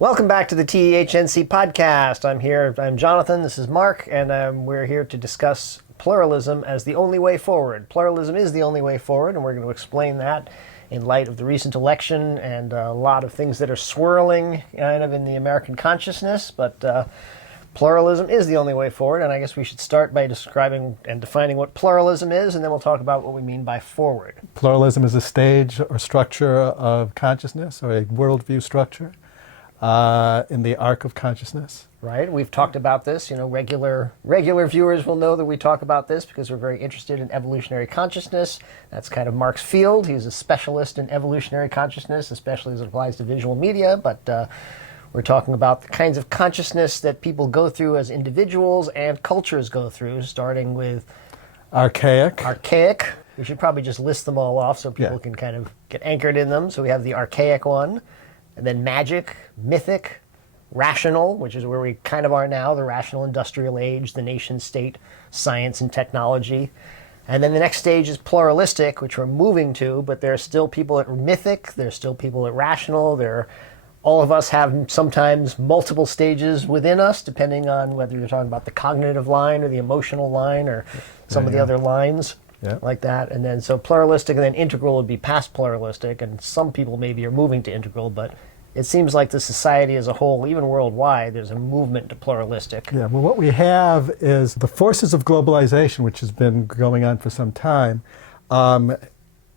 Welcome back to the TEHNC podcast. I'm Jonathan, this is Mark, and we're here to discuss pluralism as the only way forward. Pluralism is the only way forward, and we're going to explain that in light of the recent election and a lot of things that are swirling kind of in the American consciousness, but pluralism is the only way forward, and I guess we should start by describing and defining what pluralism is, and then we'll talk about what we mean by forward. Pluralism is a stage or structure of consciousness, or a worldview structure in the arc of consciousness. Right, we've talked about this. Regular viewers will know that we talk about this because we're very interested in evolutionary consciousness. That's kind of Mark's field. He's a specialist in evolutionary consciousness, especially as it applies to visual media, but we're talking about the kinds of consciousness that people go through as individuals and cultures go through, starting with Archaic. We should probably just list them all off so people can kind of get anchored in them. So we have the archaic one, and then magic, mythic, rational, which is where we kind of are now, the rational industrial age, the nation state, science and technology. And then the next stage is pluralistic, which we're moving to, but there are still people at mythic, there's still people at rational, all of us have sometimes multiple stages within us, depending on whether you're talking about the cognitive line or the emotional line or some of the other lines like that. And then so pluralistic, and then integral would be past pluralistic, and some people maybe are moving to integral, but it seems like the society as a whole, even worldwide, there's a movement to pluralistic. Yeah, well, what we have is the forces of globalization, which has been going on for some time,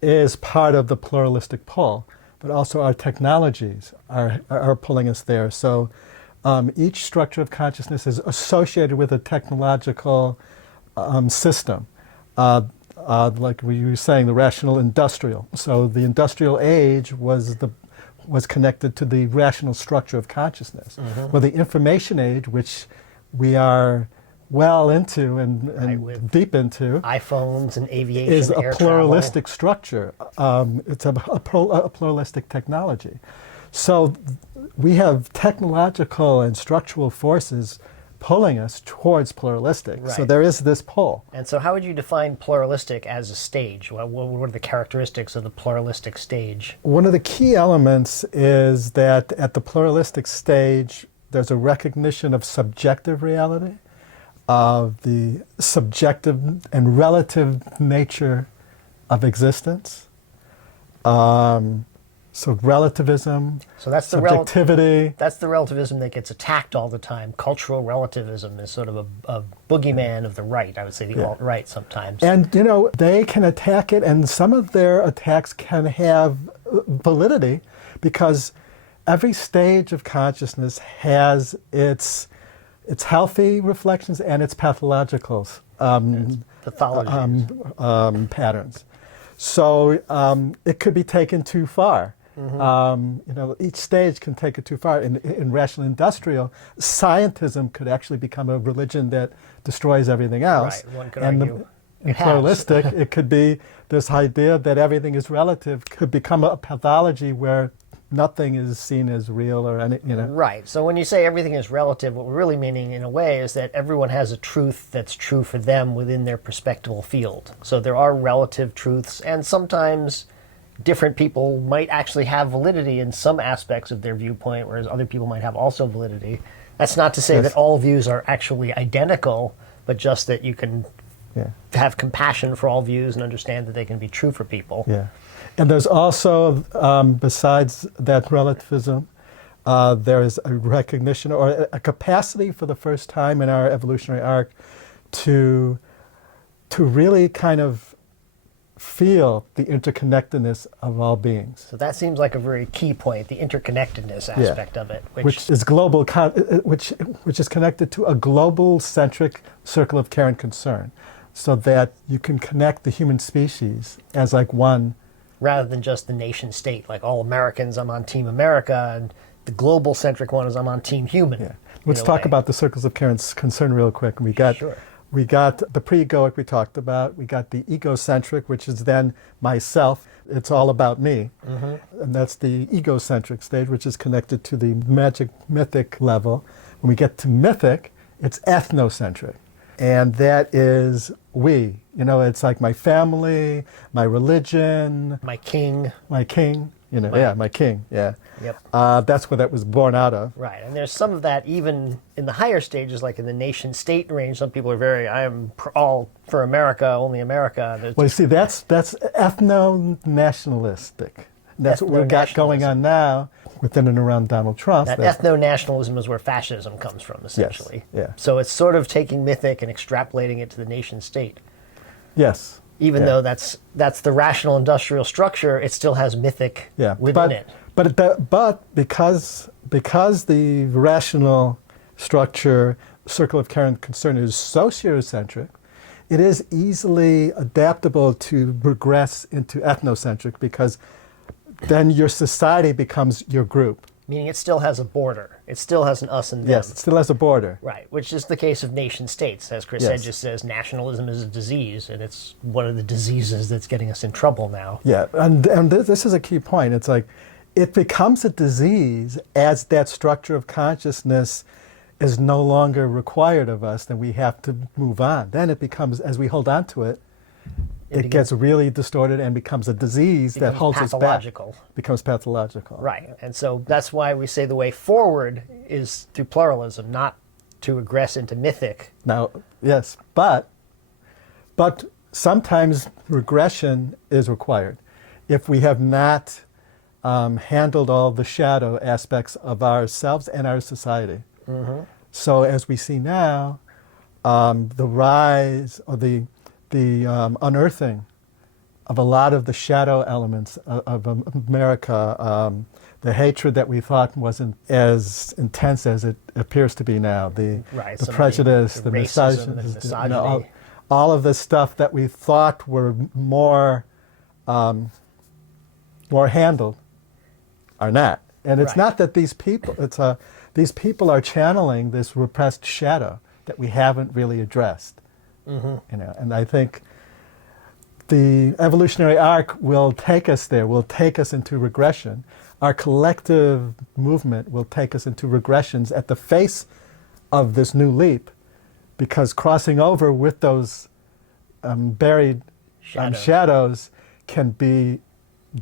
is part of the pluralistic pull, but also our technologies are pulling us there. So each structure of consciousness is associated with a technological system. Like we were saying, the rational industrial. So the industrial age was connected to the rational structure of consciousness. Well, the information age, which we are well into and deep into, iPhones and aviation, is a air pluralistic travel. structure. It's a pluralistic technology. So we have technological and structural forces pulling us towards pluralistic. Right. So there is this pull. And so how would you define pluralistic as a stage? What are the characteristics of the pluralistic stage? One of the key elements is that at the pluralistic stage, there's a recognition of subjective reality, of the subjective and relative nature of existence. So relativism, so that's subjectivity. That's the relativism that gets attacked all the time. Cultural relativism is sort of a boogeyman of the right, I would say the alt-right sometimes. And, they can attack it, and some of their attacks can have validity because every stage of consciousness has its healthy reflections and its pathological patterns. So it could be taken too far. Each stage can take it too far. In rational industrial, scientism could actually become a religion that destroys everything else. Right, one could argue. In pluralistic, it could be this idea that everything is relative, could become a pathology where nothing is seen as real or any, Right. So when you say everything is relative, what we're really meaning in a way is that everyone has a truth that's true for them within their perspectival field. So there are relative truths, and sometimes different people might actually have validity in some aspects of their viewpoint, whereas other people might have also validity. That's not to say that all views are actually identical, but just that you can have compassion for all views and understand that they can be true for people. Yeah. And there's also, besides that relativism, there is a recognition or a capacity for the first time in our evolutionary arc to really kind of feel the interconnectedness of all beings. So that seems like a very key point, the interconnectedness aspect of it. Which is global, which is connected to a global-centric circle of care and concern, so that you can connect the human species as like one. Rather than just the nation state, like all Americans, I'm on Team America, and the global centric one is I'm on Team Human. Yeah. Let's talk about the circles of care and concern real quick. We got the pre-egoic we talked about. We got the egocentric, which is then myself. It's all about me. And that's the egocentric stage, which is connected to the mythic level. When we get to mythic, it's ethnocentric. And that is we. It's like my family, my religion. My king. My king, my king, yeah. Yep. That's where that was born out of. Right, and there's some of that even in the higher stages, like in the nation-state range. Some people are I am all for America, only America. Well, you see, that's ethno-nationalistic. That's what we've got going on now within and around Donald Trump. That ethno-nationalism is where fascism comes from, essentially. Yes, yeah. So it's sort of taking Mythic and extrapolating it to the nation-state. Yes. Even though that's the rational industrial structure, it still has Mythic within it. But because the rational structure, circle of care and concern is socio-centric, it is easily adaptable to regress into ethnocentric, because then your society becomes your group. Meaning it still has a border. It still has an us and them. Yes, it still has a border. Right, which is the case of nation states. As Chris Hedges says, nationalism is a disease, and it's one of the diseases that's getting us in trouble now. Yeah, and this is a key point. It's like it becomes a disease as that structure of consciousness is no longer required of us, then we have to move on. Then it becomes, as we hold on to it, it gets really distorted and becomes a disease that holds us back. Becomes pathological. Right, and so that's why we say the way forward is through pluralism, not to regress into Mythic. Now, yes, but sometimes regression is required if we have not handled all the shadow aspects of ourselves and our society. Mm-hmm. So as we see now, the rise or the unearthing of a lot of the shadow elements of America, the hatred that we thought wasn't as intense as it appears to be now, the prejudice, the misogyny, all of the stuff that we thought were more handled are not. And it's not that these people, these people are channeling this repressed shadow that we haven't really addressed. Mm-hmm. You know, and I think the evolutionary arc will take us there, will take us into regression. Our collective movement will take us into regressions at the face of this new leap, because crossing over with those buried shadows can be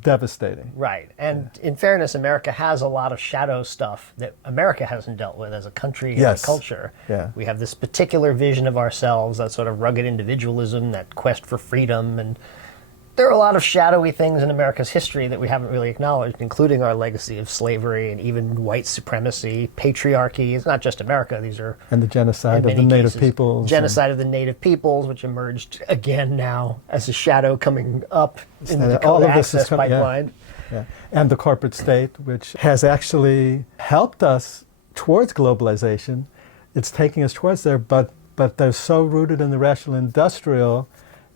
devastating. Right, and in fairness, America has a lot of shadow stuff that America hasn't dealt with as a country and a culture. Yeah. We have this particular vision of ourselves, that sort of rugged individualism, that quest for freedom, and there are a lot of shadowy things in America's history that we haven't really acknowledged, including our legacy of slavery and even white supremacy, patriarchy. It's not just America, these are... And the genocide of the native peoples. Genocide of the native peoples, which emerged again now as a shadow coming up in the Dakota Access Pipeline. Yeah. And the corporate state, which has actually helped us towards globalization. It's taking us towards there, but they're so rooted in the rational industrial,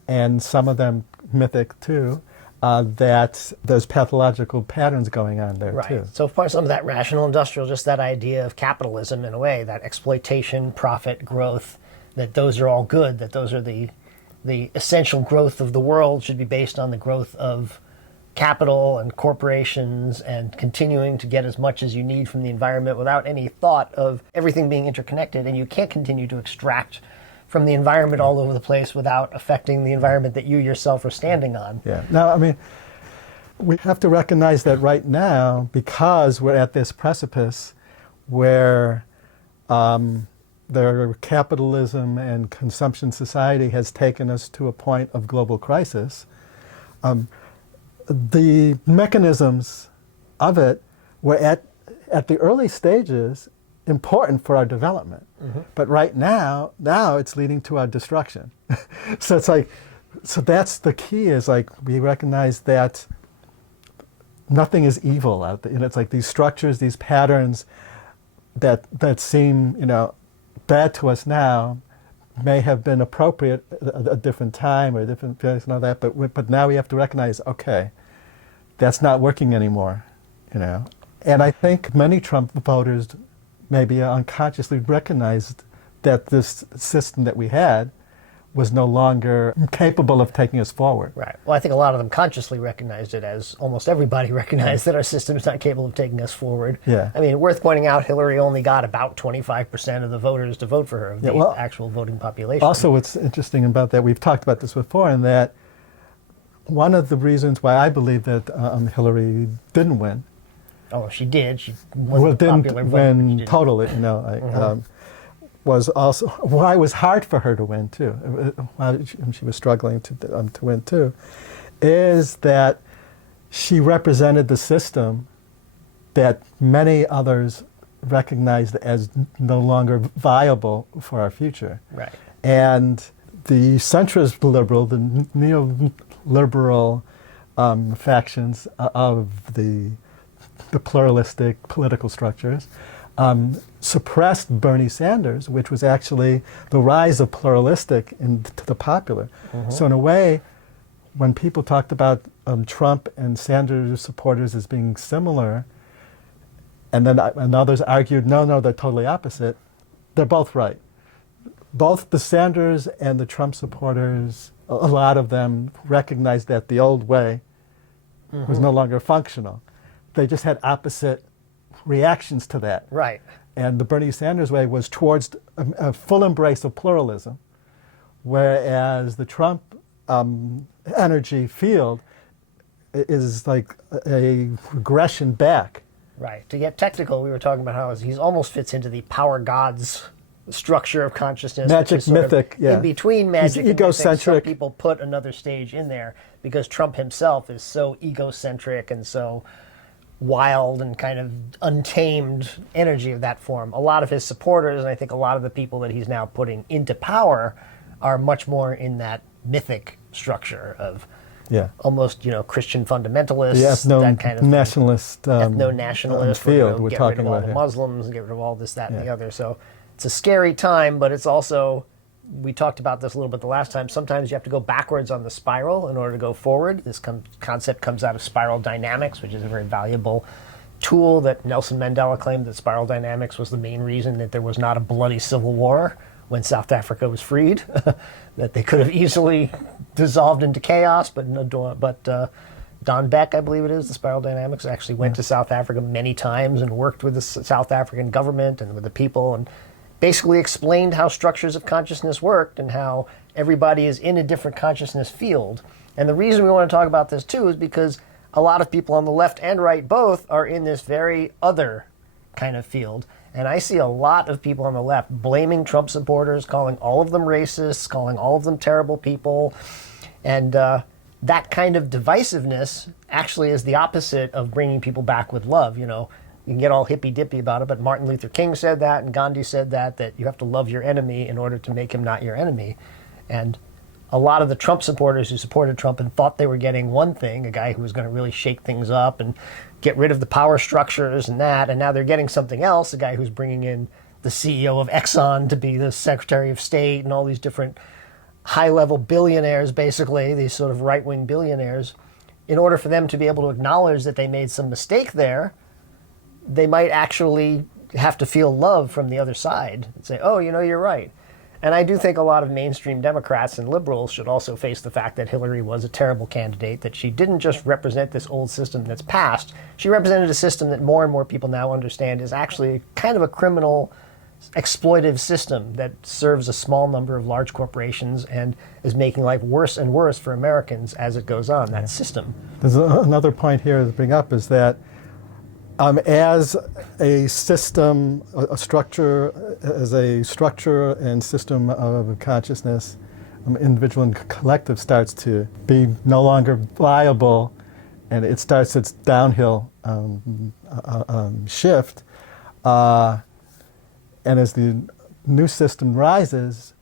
and some of them Mythic too, that there's pathological patterns going on there too. So part some of that rational industrial, just that idea of capitalism in a way, that exploitation, profit, growth, that those are all good, that those are the essential growth of the world should be based on the growth of capital and corporations and continuing to get as much as you need from the environment without any thought of everything being interconnected, and you can't continue to extract from the environment all over the place without affecting the environment that you yourself are standing on. Yeah. Now, I mean, we have to recognize that right now, because we're at this precipice where the capitalism and consumption society has taken us to a point of global crisis, the mechanisms of it were at the early stages important for our development. Mm-hmm. But right now it's leading to our destruction. So it's like, so that's the key, is like we recognize that nothing is evil out there. You know, it's like these structures, these patterns that seem, you know, bad to us now may have been appropriate at a different time or a different place and all that, but now we have to recognize, okay, that's not working anymore, you know. And I think many Trump voters maybe unconsciously recognized that this system that we had was no longer capable of taking us forward. Right. Well, I think a lot of them consciously recognized it, as almost everybody recognized that our system is not capable of taking us forward. Yeah. I mean, worth pointing out, Hillary only got about 25% of the voters to vote for her, of the actual voting population. Also, what's interesting about that, we've talked about this before, in that one of the reasons why I believe that Hillary didn't win Oh, she did. She wasn't didn't popular, but she win did. totally. Was also why it was hard for her to win too. Why she was struggling to win too, is that she represented the system that many others recognized as no longer viable for our future. Right. And the centrist liberal, the neoliberal factions of the pluralistic political structures suppressed Bernie Sanders, which was actually the rise of pluralistic into the popular. So in a way, when people talked about Trump and Sanders supporters as being similar, and then and others argued, no, they're totally opposite, they're both right. Both the Sanders and the Trump supporters, a lot of them recognized that the old way was no longer functional. They just had opposite reactions to that. Right. And the Bernie Sanders way was towards a full embrace of pluralism, whereas the Trump energy field is like a regression back. Right. To get technical, we were talking about how he almost fits into the power gods structure of consciousness. Magic, mythic, yeah. In between magic and mythic, some egocentric. people put another stage in there because Trump himself is so egocentric and so wild and kind of untamed energy of that form. A lot of his supporters, and I think a lot of the people that he's now putting into power, are much more in that mythic structure of almost, Christian fundamentalists, The that kind of ethno-nationalist ethno-nationalist field we're get talking rid of all about the here. Muslims, get rid of all this, that, and the other. So it's a scary time, but it's also, we talked about this a little bit the last time, sometimes you have to go backwards on the spiral in order to go forward. This concept comes out of spiral dynamics, which is a very valuable tool that Nelson Mandela claimed that spiral dynamics was the main reason that there was not a bloody civil war when South Africa was freed, that they could have easily dissolved into chaos, but Don Beck, I believe it is, the spiral dynamics, actually went to South Africa many times and worked with the South African government and with the people and basically explained how structures of consciousness worked and how everybody is in a different consciousness field. And the reason we want to talk about this too is because a lot of people on the left and right both are in this very other kind of field. And I see a lot of people on the left blaming Trump supporters, calling all of them racists, calling all of them terrible people. And that kind of divisiveness actually is the opposite of bringing people back with love. You can get all hippy-dippy about it, but Martin Luther King said that and Gandhi said that you have to love your enemy in order to make him not your enemy. And a lot of the Trump supporters who supported Trump and thought they were getting one thing, a guy who was going to really shake things up and get rid of the power structures and now they're getting something else, a guy who's bringing in the CEO of Exxon to be the Secretary of State and all these different high-level billionaires, basically, these sort of right-wing billionaires. In order for them to be able to acknowledge that they made some mistake there, they might actually have to feel love from the other side and say, oh, you're right. And I do think a lot of mainstream Democrats and liberals should also face the fact that Hillary was a terrible candidate, that she didn't just represent this old system that's passed. She represented a system that more and more people now understand is actually kind of a criminal, exploitive system that serves a small number of large corporations and is making life worse and worse for Americans as it goes on, that system. There's another point here to bring up is that as a system, a structure and system of consciousness, individual and collective starts to be no longer viable, and it starts its downhill shift. And as the new system rises,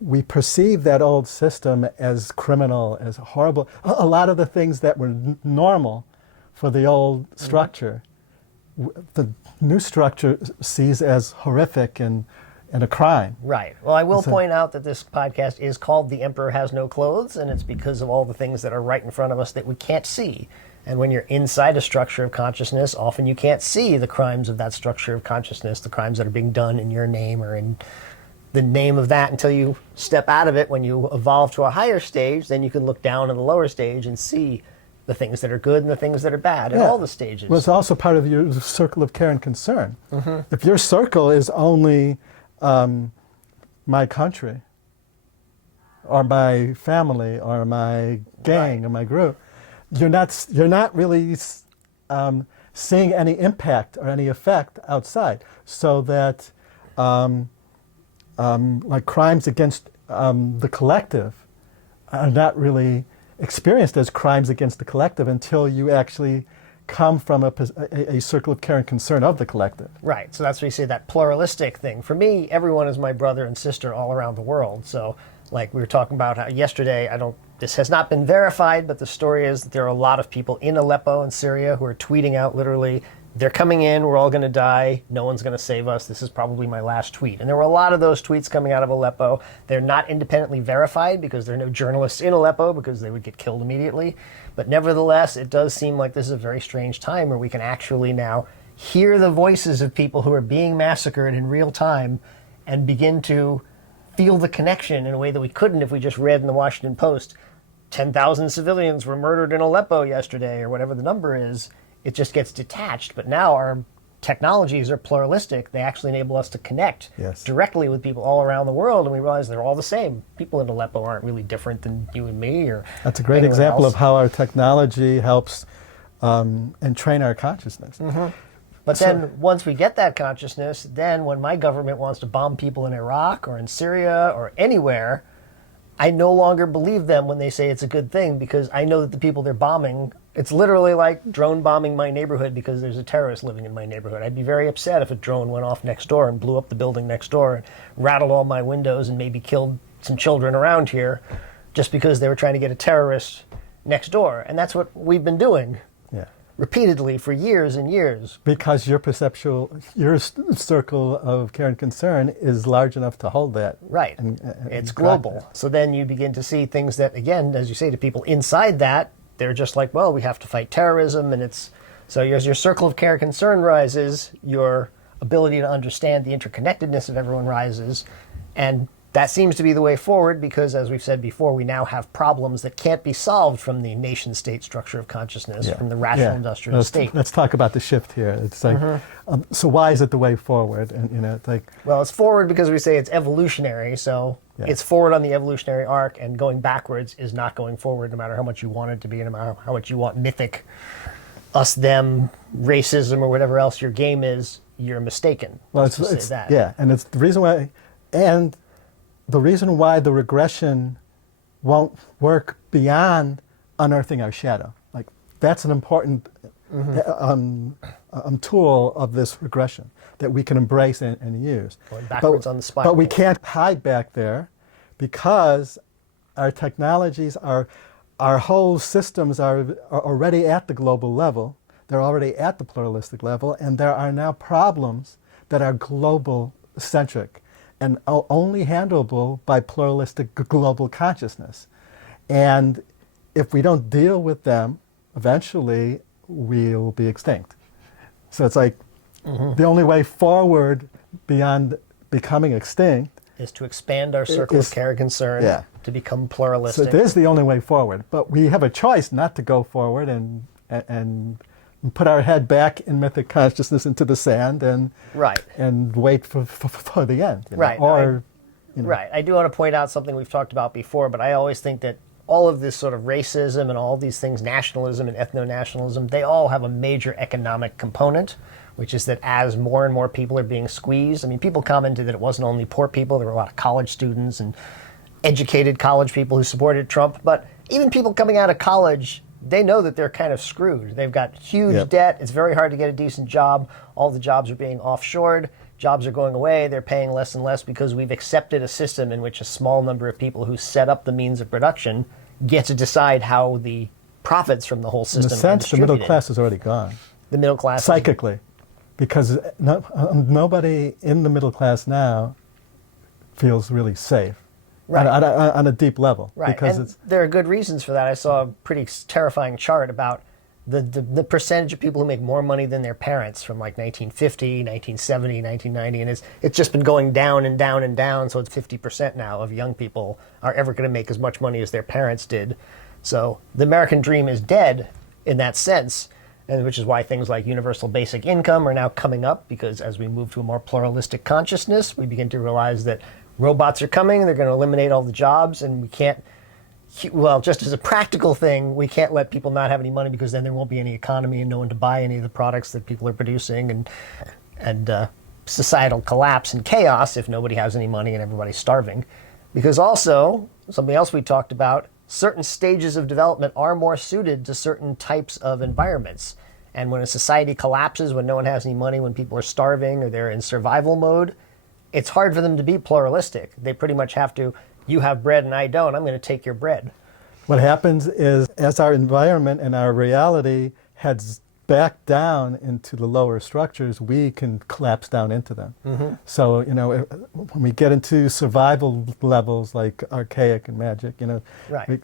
we perceive that old system as criminal, as horrible. A lot of the things that were normal for the old structure, the new structure sees as horrific and a crime. Right. Well, I will point out that this podcast is called The Emperor Has No Clothes, and it's because of all the things that are right in front of us that we can't see. And when you're inside a structure of consciousness, often you can't see the crimes of that structure of consciousness, the crimes that are being done in your name or in the name of that until you step out of it. When you evolve to a higher stage, then you can look down at the lower stage and see the things that are good and the things that are bad in all the stages. Well, it's also part of your circle of care and concern. If your circle is only my country or my family or my gang or my group, you're not really seeing any impact or any effect outside, so that like crimes against the collective are not really experienced as crimes against the collective until you actually come from a circle of care and concern of the collective. Right. So that's why you say that pluralistic thing. For me, everyone is my brother and sister all around the world. So, like we were talking about how yesterday, this has not been verified, but the story is that there are a lot of people in Aleppo in Syria who are tweeting out literally, they're coming in, we're all going to die, no one's going to save us, this is probably my last tweet. And there were a lot of those tweets coming out of Aleppo. They're not independently verified because there are no journalists in Aleppo because they would get killed immediately. But nevertheless, it does seem like this is a very strange time where we can actually now hear the voices of people who are being massacred in real time and begin to feel the connection in a way that we couldn't if we just read in the Washington Post, 10,000 civilians were murdered in Aleppo yesterday, or whatever the number is. It just gets detached. But now our technologies are pluralistic. They actually enable us to connect directly with people all around the world, and we realize they're all the same. People in Aleppo aren't really different than you and me or That's a great example of how our technology helps entrain our consciousness. But then once we get that consciousness, then when my government wants to bomb people in Iraq or in Syria or anywhere, I no longer believe them when they say it's a good thing, because I know that the people they're bombing, it's literally like drone bombing my neighborhood because there's a terrorist living in my neighborhood. I'd be very upset if a drone went off next door and blew up the building next door and rattled all my windows and maybe killed some children around here just because they were trying to get a terrorist next door. And that's what we've been doing repeatedly for years and years. Because your circle of care and concern is large enough to hold that. Right. It's global. So then you begin to see things that, again, as you say to people inside that, they're just like, well, we have to fight terrorism. And it's so as your circle of care and concern rises, your ability to understand the interconnectedness of everyone rises. And that seems to be the way forward because, as we've said before, we now have problems that can't be solved from the nation-state structure of consciousness, from the rational industrial state. Let's talk about the shift here. It's like, so why is it the way forward? And it's like, well, it's forward because we say it's evolutionary, so it's forward on the evolutionary arc, and going backwards is not going forward, no matter how much you want it to be, no matter how much you want mythic, us, them, racism, or whatever else your game is. You're mistaken. Well, it's that. And it's the reason why, and the reason why the regression won't work beyond unearthing our shadow. Like, that's an important tool of this regression that we can embrace and use. Going backwards on the spiral. But we can't hide back there because our technologies, our whole systems are already at the global level. They're already at the pluralistic level, and there are now problems that are global-centric and only handleable by pluralistic global consciousness. And if we don't deal with them, eventually we'll be extinct. So it's like the only way forward beyond becoming extinct is to expand our circle of care and concern to become pluralistic. So it is the only way forward. But we have a choice not to go forward and put our head back in mythic consciousness into the sand and wait for the end. Right. I do want to point out something we've talked about before, but I always think that all of this sort of racism and all these things, nationalism and ethno-nationalism, they all have a major economic component, which is that as more and more people are being squeezed, I mean, people commented that it wasn't only poor people, there were a lot of college students and educated college people who supported Trump, but even people coming out of college, they know that they're kind of screwed. They've got huge debt. It's very hard to get a decent job. All the jobs are being offshored. Jobs are going away. They're paying less and less because we've accepted a system in which a small number of people who set up the means of production get to decide how the profits from the whole system are distributed. In a sense, the middle class is already gone. The middle class? Psychically. Because nobody in the middle class now feels really safe. On a deep level. Right, because and there are good reasons for that. I saw a pretty terrifying chart about the percentage of people who make more money than their parents from like 1950, 1970, 1990, and it's just been going down and down and down, so it's 50% now of young people are ever going to make as much money as their parents did. So the American dream is dead in that sense, and which is why things like universal basic income are now coming up, because as we move to a more pluralistic consciousness, we begin to realize that robots are coming, they're going to eliminate all the jobs, and we can't well, just as a practical thing, we can't let people not have any money because then there won't be any economy and no one to buy any of the products that people are producing, and societal collapse and chaos if nobody has any money and everybody's starving. Because also, something else we talked about, certain stages of development are more suited to certain types of environments. And when a society collapses, when no one has any money, when people are starving or they're in survival mode, it's hard for them to be pluralistic. They pretty much have to, you have bread and I don't, I'm going to take your bread. What happens is, as our environment and our reality heads back down into the lower structures, we can collapse down into them. Mm-hmm. So, when we get into survival levels like archaic and magic, right.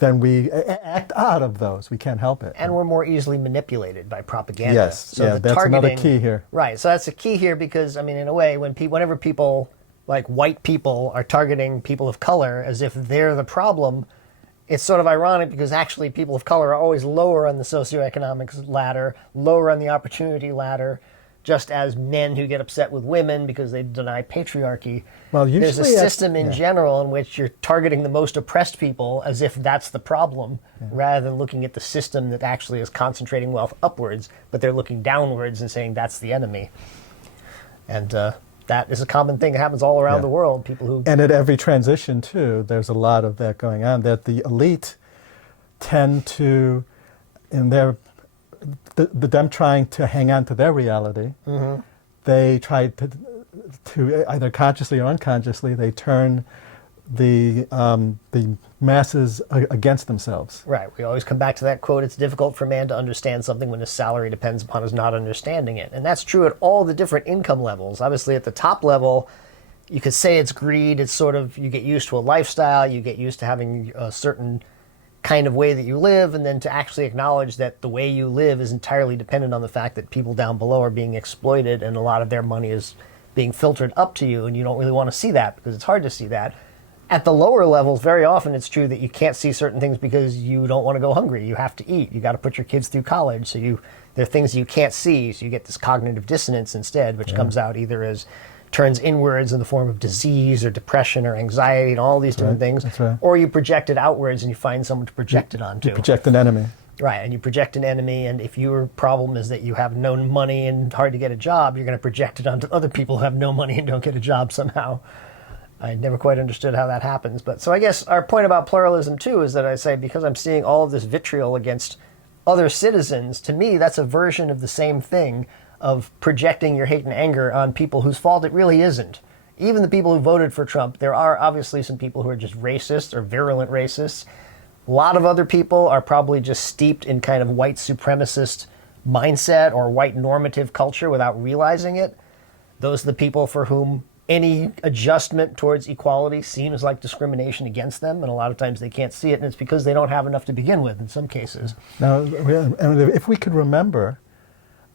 Then we act out of those. We can't help it. And we're more easily manipulated by propaganda. Yes, so that's another key here. Right, so that's the key here because, in a way, whenever people, like white people, are targeting people of color as if they're the problem, it's sort of ironic because actually people of color are always lower on the socioeconomic ladder, lower on the opportunity ladder, just as men who get upset with women because they deny patriarchy. Well, usually there's a system in general in which you're targeting the most oppressed people as if that's the problem, rather than looking at the system that actually is concentrating wealth upwards, but they're looking downwards and saying that's the enemy. And that is a common thing that happens all around the world. People who and at every transition too, there's a lot of that going on. That the elite tend to, in their them trying to hang on to their reality, mm-hmm. they try to either consciously or unconsciously they turn the masses against themselves. Right. We always come back to that quote, it's difficult for man to understand something when his salary depends upon his not understanding it. And that's true at all the different income levels. Obviously at the top level, you could say it's greed. It's sort of, you get used to a lifestyle, you get used to having a certain kind of way that you live, and then to actually acknowledge that the way you live is entirely dependent on the fact that people down below are being exploited and a lot of their money is being filtered up to you, and you don't really want to see that because it's hard to see that. At the lower levels, very often it's true that you can't see certain things because you don't want to go hungry. You have to eat. You got to put your kids through college. So there are things you can't see. So you get this cognitive dissonance instead, which comes out either as turns inwards in the form of disease or depression or anxiety and all these different things. That's right. Or you project it outwards and you find someone to project it onto. You project an enemy. Right, and you project an enemy, and if your problem is that you have no money and hard to get a job, you're going to project it onto other people who have no money and don't get a job somehow. I never quite understood how that happens. But so I guess our point about pluralism, too, is that I say because I'm seeing all of this vitriol against other citizens, to me, that's a version of the same thing of projecting your hate and anger on people whose fault it really isn't. Even the people who voted for Trump, there are obviously some people who are just racist or virulent racists. A lot of other people are probably just steeped in kind of white supremacist mindset or white normative culture without realizing it. Those are the people for whom any adjustment towards equality seems like discrimination against them, and a lot of times they can't see it, and it's because they don't have enough to begin with in some cases. Now, if we could remember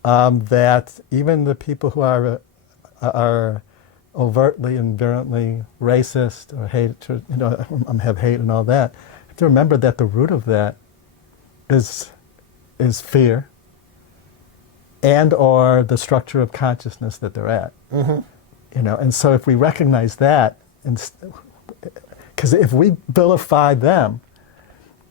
that even the people who are overtly and virulently racist or hate, have hate and all that, have to remember that the root of that is fear and or the structure of consciousness that they're at. Mm-hmm. And so if we recognize that, because if we vilify them,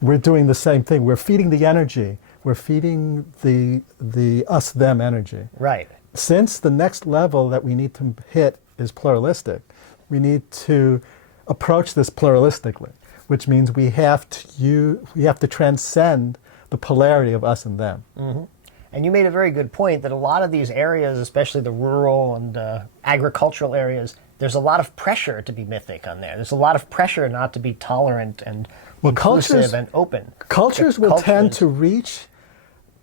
we're doing the same thing. We're feeding the energy. We're feeding the us-them energy. Right. Since the next level that we need to hit is pluralistic, we need to approach this pluralistically, which means we have to transcend the polarity of us and them. Mm-hmm. And you made a very good point that a lot of these areas, especially the rural and agricultural areas, there's a lot of pressure to be mythic on there. There's a lot of pressure not to be tolerant and inclusive and open. Cultures will tend to reach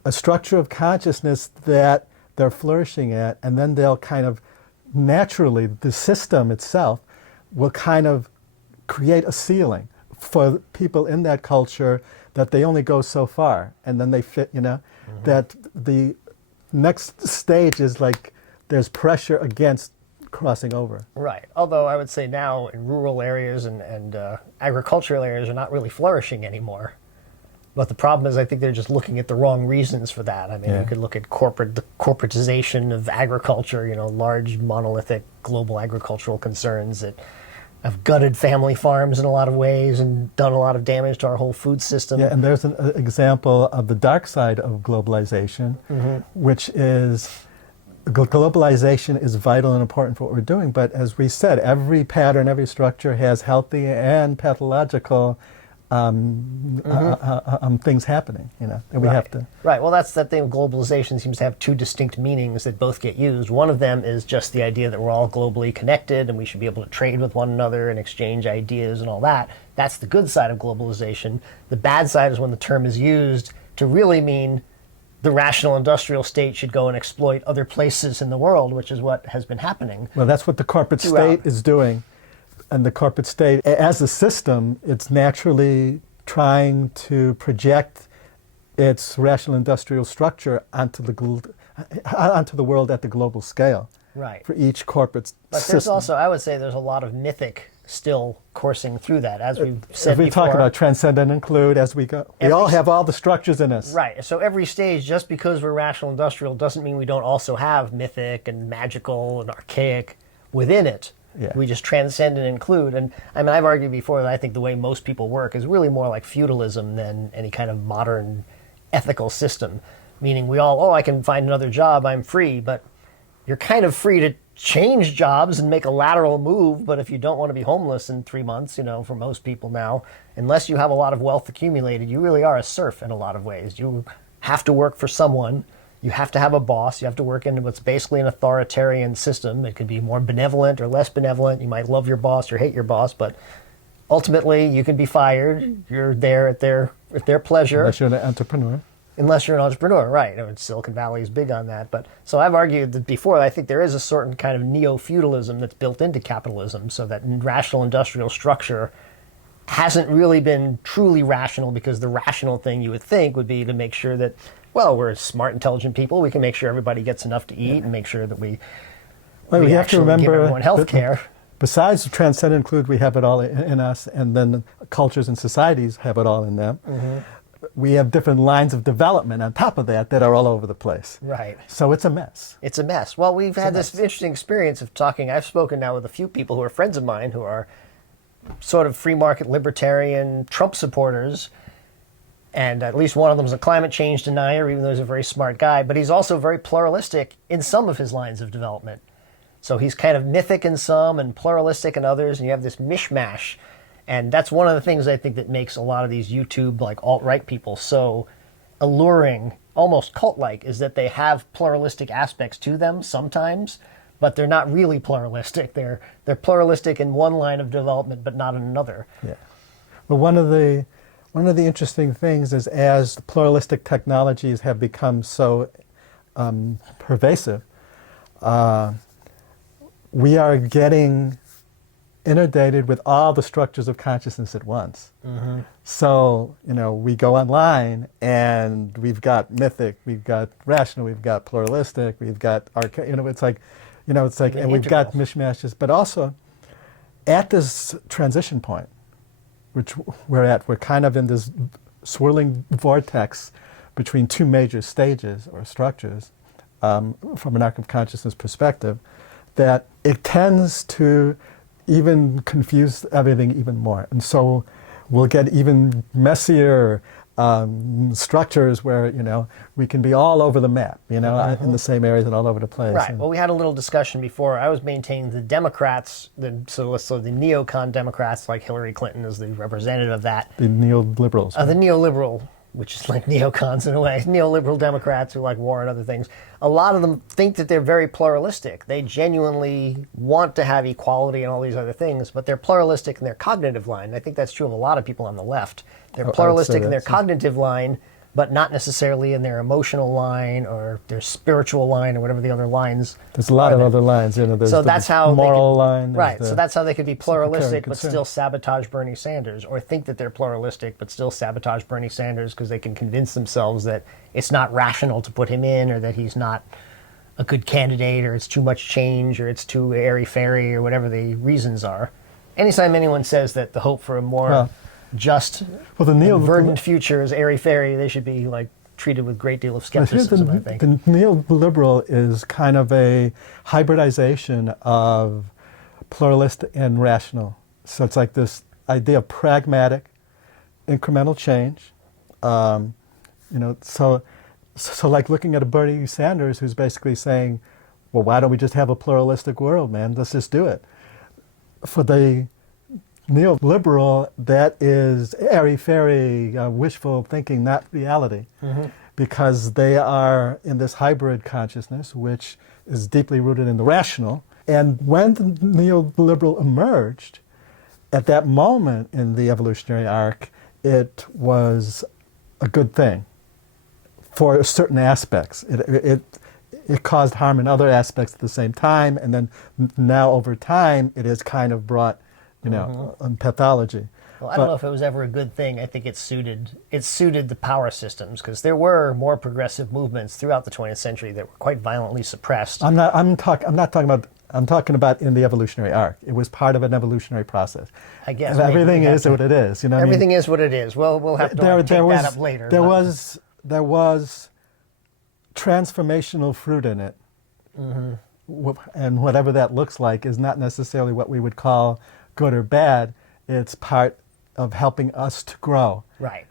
a structure of consciousness that they're flourishing at, and then they'll kind of naturally, the system itself will kind of create a ceiling for people in that culture that they only go so far, and then they fit, that the next stage is like there's pressure against crossing over. Right. Although I would say now in rural areas and agricultural areas are not really flourishing anymore. But the problem is I think they're just looking at the wrong reasons for that. I mean, you could look at the corporatization of agriculture, large monolithic global agricultural concerns that have gutted family farms in a lot of ways and done a lot of damage to our whole food system. Yeah, and there's an example of the dark side of globalization, which is globalization is vital and important for what we're doing. But as we said, every pattern, every structure has healthy and pathological things happening, and we have to. Right. Well, that's that thing. Globalization seems to have two distinct meanings that both get used. One of them is just the idea that we're all globally connected and we should be able to trade with one another and exchange ideas and all that. That's the good side of globalization. The bad side is when the term is used to really mean the rational industrial state should go and exploit other places in the world, which is what has been happening. Well, that's what the corporate state is doing. And the corporate state, as a system, it's naturally trying to project its rational industrial structure onto the world at the global scale. Right. For each corporate But system. there's also, I would say, there's a lot of mythic still coursing through that, as we've said If we before. talk about transcend and include, as we go, we all have all the structures in us. Right. So every stage, just because we're rational industrial, doesn't mean we don't also have mythic and magical and archaic within it. Yeah. We just transcend and include. And I mean, I've argued before that I think the way most people work is really more like feudalism than any kind of modern ethical system. Meaning we all, I can find another job, I'm free, but you're kind of free to change jobs and make a lateral move. But if you don't want to be homeless in 3 months, for most people now, unless you have a lot of wealth accumulated, you really are a serf in a lot of ways. You have to work for someone. You have to have a boss. You have to work in what's basically an authoritarian system. It could be more benevolent or less benevolent. You might love your boss or hate your boss, but ultimately you can be fired. You're there at their pleasure. Unless you're an entrepreneur. Unless you're an entrepreneur, right. Silicon Valley is big on that. But so I've argued that before, I think there is a certain kind of neo-feudalism that's built into capitalism, so that rational industrial structure hasn't really been truly rational, because the rational thing you would think would be to make sure that, well, we're smart, intelligent people. We can make sure everybody gets enough to eat and make sure that we have to actually remember give everyone health care. Besides transcend and include, we have it all in us, and then cultures and societies have it all in them. We have different lines of development on top of that are all over the place. Right. So it's a mess. It's a mess. Well, we've had this interesting experience of talking. I've spoken now with a few people who are friends of mine who are sort of free market libertarian Trump supporters. And at least one of them is a climate change denier, even though he's a very smart guy. But he's also very pluralistic in some of his lines of development. So he's kind of mythic in some and pluralistic in others. And you have this mishmash. And that's one of the things I think that makes a lot of these YouTube, like alt-right people, so alluring, almost cult-like, is that they have pluralistic aspects to them sometimes, but they're not really pluralistic. They're pluralistic in one line of development, but not in another. Yeah. Well, one of the interesting things is, as pluralistic technologies have become so pervasive, we are getting inundated with all the structures of consciousness at once. So, we go online and we've got mythic, we've got rational, we've got pluralistic, we've got archaic, it's like, and we've got mishmashes. But also, at this transition point, which we're kind of in this swirling vortex between two major stages or structures, from an arc of consciousness perspective, that it tends to even confuse everything even more. And so we'll get even messier structures where, we can be all over the map, in the same areas and all over the place. Right. Well, we had a little discussion before. I was maintaining the Democrats, so the neocon Democrats, like Hillary Clinton is the representative of that. The neoliberals. The neoliberal, which is like neocons in a way, neoliberal Democrats who like war and other things. A lot of them think that they're very pluralistic. They genuinely want to have equality and all these other things, but they're pluralistic in their cognitive line. I think that's true of a lot of people on the left. They're pluralistic in their cognitive line, but not necessarily in their emotional line or their spiritual line or whatever the other lines. There's a lot of other lines. There's so that's how moral line. Right. So that's how they could be pluralistic but still sabotage Bernie Sanders, or think that they're pluralistic but still sabotage Bernie Sanders because they can convince themselves that it's not rational to put him in, or that he's not a good candidate, or it's too much change, or it's too airy-fairy, or whatever the reasons are. Anytime anyone says that the hope for a more just and verdant future is airy-fairy, they should be treated with a great deal of skepticism, I think. The neoliberal is kind of a hybridization of pluralistic and rational So it's like this idea of pragmatic, incremental change. So like looking at a Bernie Sanders who's basically saying, well, why don't we just have a pluralistic world, man? Let's just do it. For the neoliberal, that is airy-fairy, wishful thinking, not reality. Because they are in this hybrid consciousness, which is deeply rooted in the rational. And when the neoliberal emerged, at that moment in the evolutionary arc, it was a good thing for certain aspects. It caused harm in other aspects at the same time, and then now over time, it has kind of brought, pathology. Well, I don't know if it was ever a good thing. I think it suited the power systems, because there were more progressive movements throughout the 20th century that were quite violently suppressed. I'm talking about in the evolutionary arc. It was part of an evolutionary process. I guess everything is what it is. Everything is what it is. Well, we'll have to take that up later. There was transformational fruit in it, and whatever that looks like is not necessarily what we would call good or bad. It's part of helping us to grow. Right.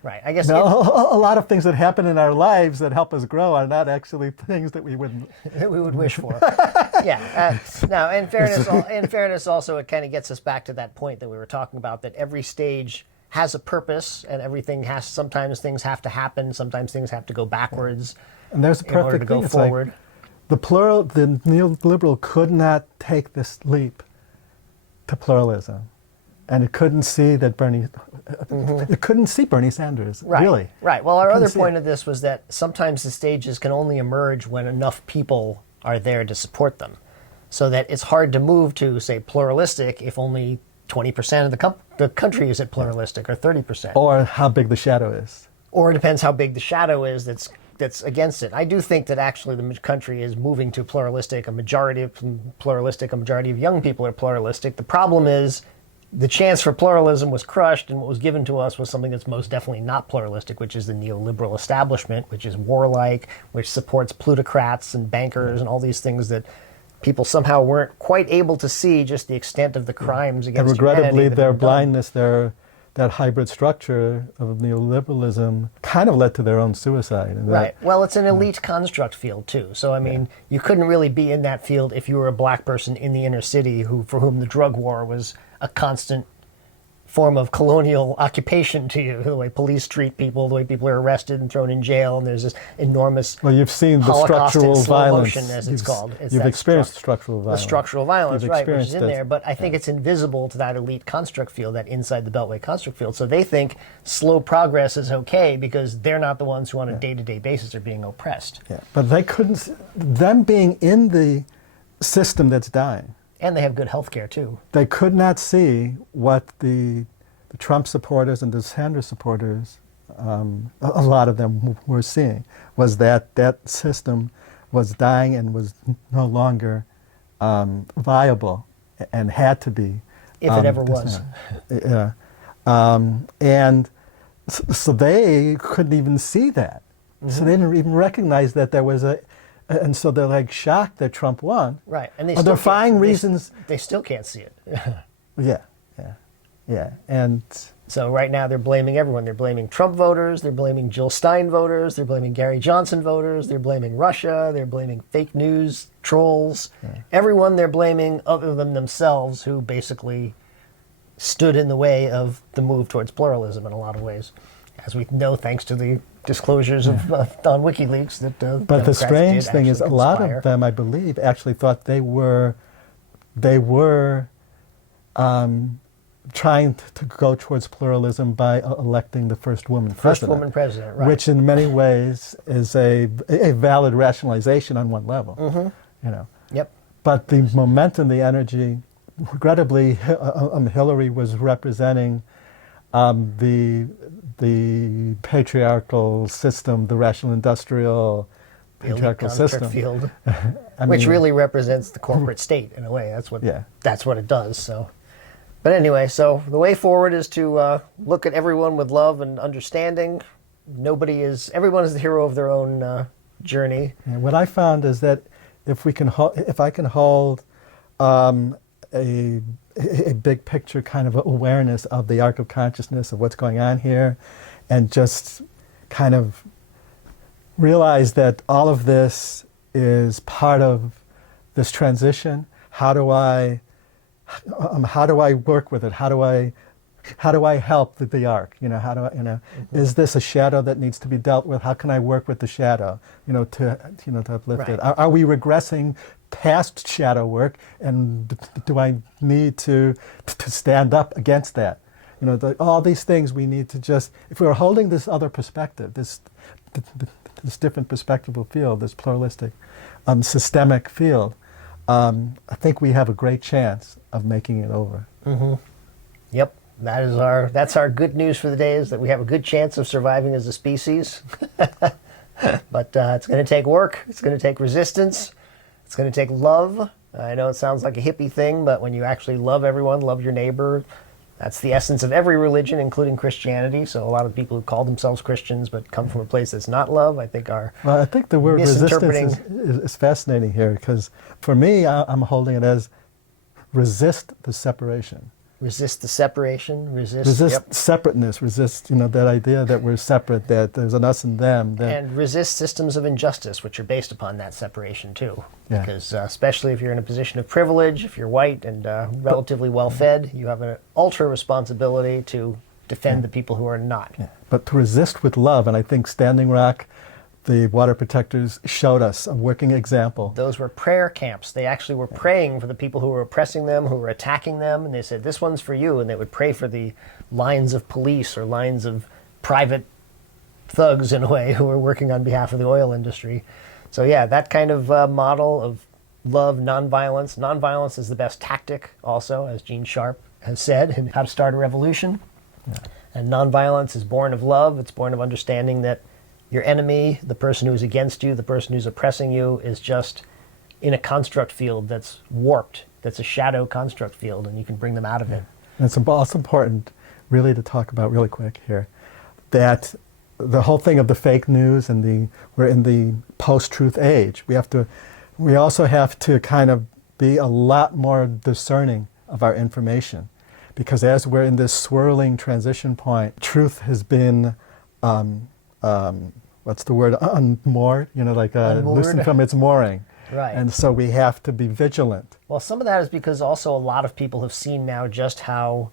Right. I guess a lot of things that happen in our lives that help us grow are not actually things that we would wish for. Yeah. Now, in fairness, also, it kind of gets us back to that point that we were talking about, that every stage has a purpose, and sometimes things have to happen, sometimes things have to go backwards. And there's a in order to perfect go thing. forward. Like the neoliberal could not take this leap to pluralism. And it couldn't see that it couldn't see Bernie Sanders, right, really. Right. Well, our other point of this was that sometimes the stages can only emerge when enough people are there to support them. So that it's hard to move to, say, pluralistic if only 20% of the country is at pluralistic, or 30%. Or how big the shadow is. Or it depends how big the shadow is that's against it. I do think that actually the country is moving to pluralistic, a majority of young people are pluralistic. The problem is the chance for pluralism was crushed, and what was given to us was something that's most definitely not pluralistic, which is the neoliberal establishment, which is warlike, which supports plutocrats and bankers and all these things that people somehow weren't quite able to see just the extent of the crimes against humanity. And regrettably, their blindness, that hybrid structure of neoliberalism kind of led to their own suicide. Right. Well, it's an elite construct field, too. So, I mean, you couldn't really be in that field if you were a black person in the inner city for whom the drug war was a constant form of colonial occupation to you, the way police treat people, the way people are arrested and thrown in jail, and there's this enormous you've seen the Holocaust structural in slow violence, motion, as it's called. You've experienced structural violence. The structural violence, right, which is in it. there, but I think it's invisible to that elite construct field, that inside the Beltway construct field. So they think slow progress is okay because they're not the ones who on a day-to-day basis are being oppressed. Yeah, but they couldn't, them being in the system that's dying. And they have good health care, too. They could not see what the Trump supporters and the Sanders supporters, a lot of them were seeing, was that system was dying and was no longer viable and had to be. If it ever was. Yeah. And so they couldn't even see that. So they didn't even recognize that there was and so they're like shocked that Trump won. Right. And they're finding reasons. They still can't see it. Yeah. And so right now they're blaming everyone. They're blaming Trump voters, they're blaming Jill Stein voters, they're blaming Gary Johnson voters, they're blaming Russia, they're blaming fake news trolls. Yeah. Everyone they're blaming other than themselves, who basically stood in the way of the move towards pluralism in a lot of ways. As we know, thanks to the disclosures of on WikiLeaks that but the strange thing is, a lot of them, I believe, actually thought they were trying to go towards pluralism by electing the first woman president. Right. Which in many ways is a valid rationalization on one level. Yep. But the momentum, the energy, regrettably, Hillary was representing the patriarchal system, the rational industrial patriarchal system field, which really represents the corporate state in a way. That's what it does. So, but anyway, so the way forward is to look at everyone with love and understanding. Everyone is the hero of their own journey. And what I found is that if I can hold a a big picture kind of awareness of the arc of consciousness of what's going on here, and just kind of realize that all of this is part of this transition. How do I work with it? How do I help the arc? How do I, is this a shadow that needs to be dealt with? How can I work with the shadow, to uplift it? Are we regressing past shadow work, and do I need to stand up against that? All these things we need to just, if we're holding this other perspective, this different perspectival field, this pluralistic, systemic field, I think we have a great chance of making it over. Mm-hmm. Yep, that's our good news for the day, is that we have a good chance of surviving as a species. But it's going to take work. It's going to take resistance. It's going to take love. I know it sounds like a hippie thing, but when you actually love everyone, love your neighbor, that's the essence of every religion, including Christianity. So a lot of people who call themselves Christians but come from a place that's not love, I think are Well, I think the word misinterpreting. resistance is fascinating here, because for me, I'm holding it as resist the separation. Resist the separation, resist yep. separateness, resist, that idea that we're separate, that there's an us and them. And resist systems of injustice, which are based upon that separation too. Yeah. Because especially if you're in a position of privilege, if you're white and relatively well-fed, you have an ultra responsibility to defend the people who are not. Yeah. But to resist with love, and I think Standing Rock, the water protectors, showed us a working example. Those were prayer camps. They actually were praying for the people who were oppressing them, who were attacking them, and they said, this one's for you, and they would pray for the lines of police or lines of private thugs, in a way, who were working on behalf of the oil industry. So yeah, that kind of model of love, nonviolence. Nonviolence is the best tactic, also, as Gene Sharp has said in How to Start a Revolution. Yeah. And nonviolence is born of love. It's born of understanding that your enemy, the person who's against you, the person who's oppressing you, is just in a construct field that's warped, that's a shadow construct field, and you can bring them out of it. And it's also important, really, to talk about really quick here, that the whole thing of the fake news and we're in the post-truth age. We also have to kind of be a lot more discerning of our information, because as we're in this swirling transition point, truth has been what's the word? Unmoored, loosened from its mooring. Right. And so we have to be vigilant. Well, some of that is because also a lot of people have seen now just how,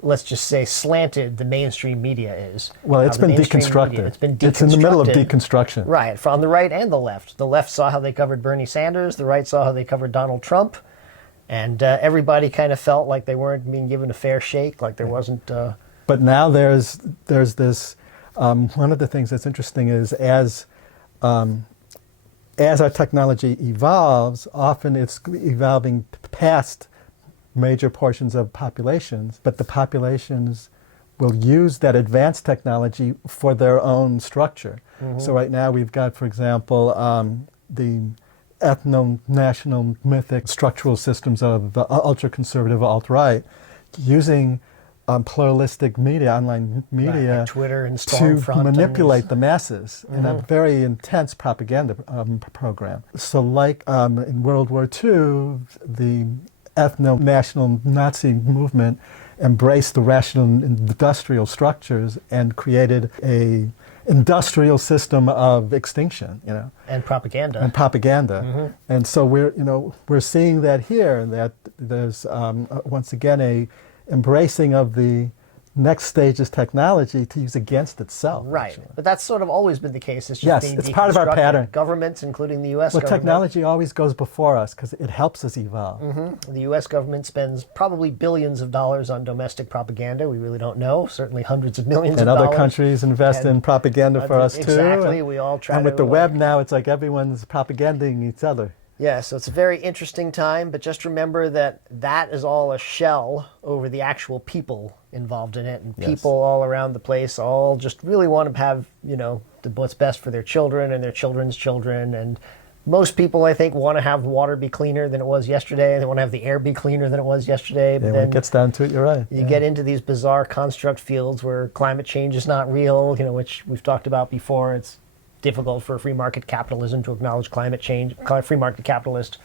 let's just say, slanted the mainstream media is. Well, it's been deconstructed. It's been deconstructed. It's in the middle of deconstruction. Right, from the right and the left. The left saw how they covered Bernie Sanders. The right saw how they covered Donald Trump. And everybody kind of felt like they weren't being given a fair shake, like there wasn't... But now there's this... one of the things that's interesting is as our technology evolves, often it's evolving past major portions of populations, but the populations will use that advanced technology for their own structure. Mm-hmm. So right now we've got, for example, the ethno-national mythic structural systems of the ultra-conservative alt-right using pluralistic media, online media, right, like Twitter and to manipulate the masses in a very intense propaganda program. So like in World War II, the ethno-national Nazi movement embraced the rational industrial structures and created a industrial system of extinction, and propaganda. Mm-hmm. And so we're seeing that here, that there's once again a embracing of the next stage's technology to use against itself. Right, actually. But that's sort of always been the case. It's just yes, being it's part of our pattern. Governments, including the U.S. government. Technology always goes before us because it helps us evolve. Mm-hmm. The U.S. government spends probably billions of dollars on domestic propaganda. We really don't know. Certainly hundreds of millions of dollars. And other countries invest in propaganda for us too. Exactly. We all try to... And with the web now, it's like everyone's propaganding each other. Yeah, so it's a very interesting time, but just remember that that is all a shell over the actual people involved in it, and people all around the place all just really want to have, what's best for their children and their children's children, and most people, I think, want to have water be cleaner than it was yesterday. They want to have the air be cleaner than it was yesterday. But when it gets down to it, you're right. You get into these bizarre construct fields where climate change is not real, which we've talked about before. It's difficult for free market capitalism to acknowledge climate change. Free market capitalist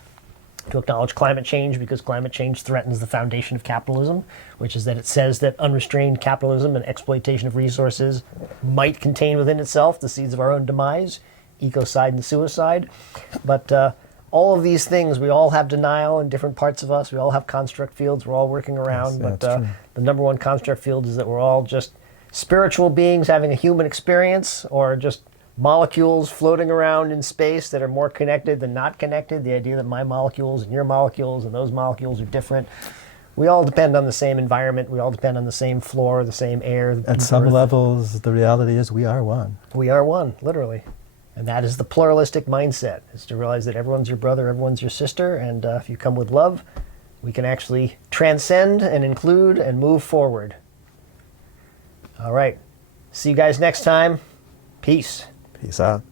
to acknowledge climate change, because climate change threatens the foundation of capitalism, which is that it says that unrestrained capitalism and exploitation of resources might contain within itself the seeds of our own demise, ecocide and suicide. But all of these things, we all have denial in different parts of us. We all have construct fields we're all working around. Yes, but that's true. the number one construct field is that we're all just spiritual beings having a human experience, or just molecules floating around in space that are more connected than not connected. The idea that my molecules and your molecules and those molecules are different. We all depend on the same environment. We all depend on the same floor, the same air. At some levels, the reality is we are one. We are one, literally. And that is the pluralistic mindset, is to realize that everyone's your brother, everyone's your sister, and if you come with love, we can actually transcend and include and move forward. All right. See you guys next time. Peace. Peace out.